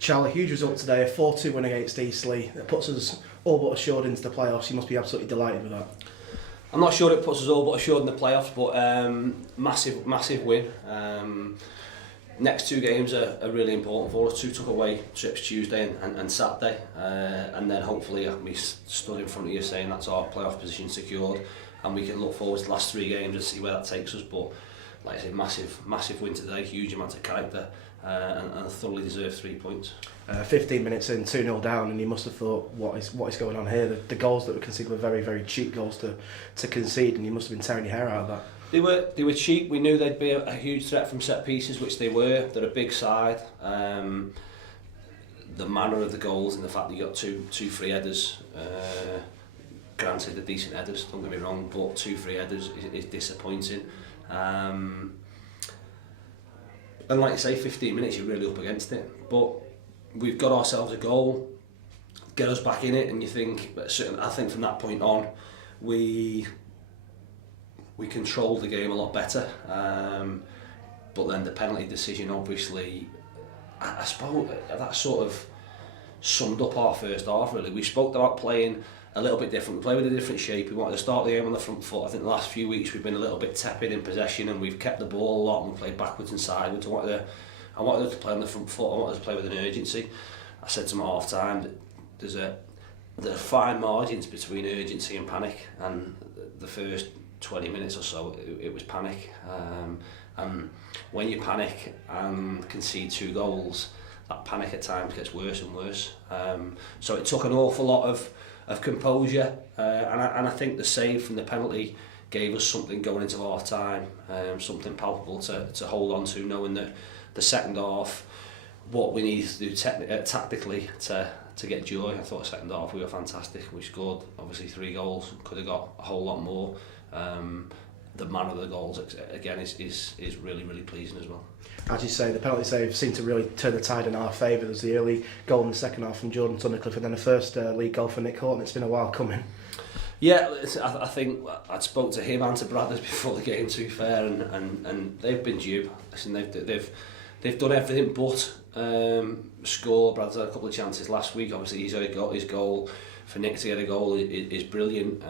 Charlie, huge result today, a 4-2 win against Eastleigh. That puts us all but assured into the playoffs. You must be absolutely delighted with that. I'm not sure it puts us all but assured in the playoffs, but massive win. Next two games are really important for us. Two took away trips Tuesday and Saturday, and then hopefully I can be stood in front of you saying that's our playoff position secured, and we can look forward to the last three games and see where that takes us. But like I say, massive win today, huge amount of character, and a thoroughly deserved 3 points. 15 minutes in, 2-0 down, and you must have thought, what is going on here? The goals that were conceded were very cheap goals to concede, and you must have been tearing your hair out of that. They were cheap. We knew they'd be a huge threat from set pieces, which they were. They're a big side. The manner of the goals and the fact that you got two free headers, granted they're decent headers, don't get me wrong, but two free headers is disappointing. And like I say, 15 minutes you're really up against it. But we've got ourselves a goal, get us back in it, and you think, I think from that point on, we controlled the game a lot better, but then the penalty decision, obviously, I suppose that sort of summed up our first half really. We spoke about playing a little bit different, we played with a different shape, we wanted to start the game on the front foot. I think the last few weeks we've been a little bit tepid in possession and we've kept the ball a lot and we played backwards and sideways. I wanted us to play on the front foot, I wanted us to play with an urgency. I said to them at half time that there are fine margins between urgency and panic, and the first 20 minutes or so it was panic, and when you panic and concede two goals, that panic at times gets worse and worse, so it took an awful lot of composure, and I think the save from the penalty gave us something going into half time, something palpable to hold on to, knowing that the second half, what we needed to do tactically to get joy. I thought second half we were fantastic. We scored obviously 3 goals, could have got a whole lot more. The manner of the goals again is really pleasing as well. As you say, the penalty save seemed to really turn the tide in our favour. There's the early goal in the second half from Jordan Tunnicliffe, and then the first league goal for Nick Horton. It's been a while coming. Yeah, I think I spoke to him and to Brothers before the game, to be fair, and they've been due. Listen, they've done everything but score. Brad's had a couple of chances last week. Obviously, he's already got his goal. For Nick to get a goal is brilliant.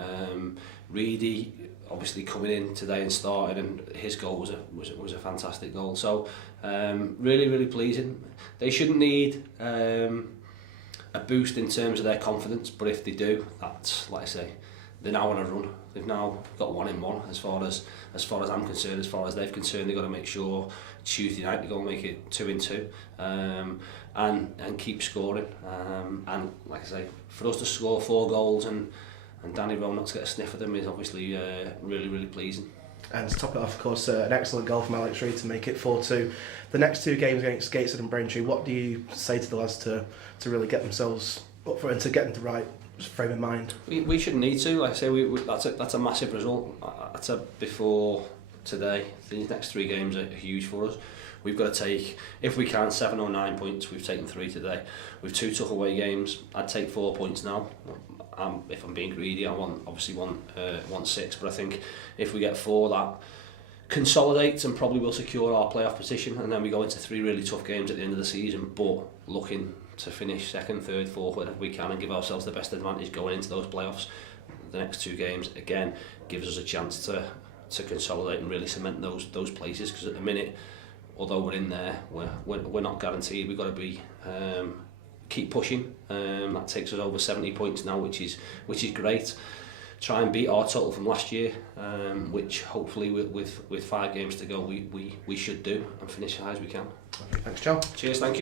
Reedy obviously coming in today and starting, and his goal was a fantastic goal. So really pleasing. They shouldn't need a boost in terms of their confidence, but if they do, that's, like I say, they're now on a run. They've now got 1 in 1 as far as I'm concerned. As far as they're concerned, they've got to make sure Tuesday night they go and make it 2 in 2, and keep scoring. And like I say, for us to score 4 goals and Danny Rowe not to get a sniff of them is obviously really pleasing. And to top it off, of course, an excellent goal from Alex Reid to make it 4-2. The next 2 games against Gateshead and Braintree, what do you say to the lads to really get themselves up for it and to get into the right frame of mind? We shouldn't need to. Like I say, that's a massive result. I said before today, these next 3 games are huge for us. We've got to take, if we can, 7 or 9 points. We've taken 3 today. We've 2 took away games. I'd take 4 points now. If I'm being greedy, I want 6, but I think if we get 4, that consolidates and probably will secure our playoff position, and then we go into 3 really tough games at the end of the season, but looking to finish 2nd, 3rd, 4th wherever we can and give ourselves the best advantage going into those playoffs. The next 2 games again gives us a chance to consolidate and really cement those places, because at the minute, although we're in there, we're not guaranteed. We've got to be keep pushing. That takes us over 70 points now, which is great. Try and beat our total from last year, which hopefully with 5 games to go we should do, and finish as high as we can. Okay, thanks, Joe. Cheers, thank you.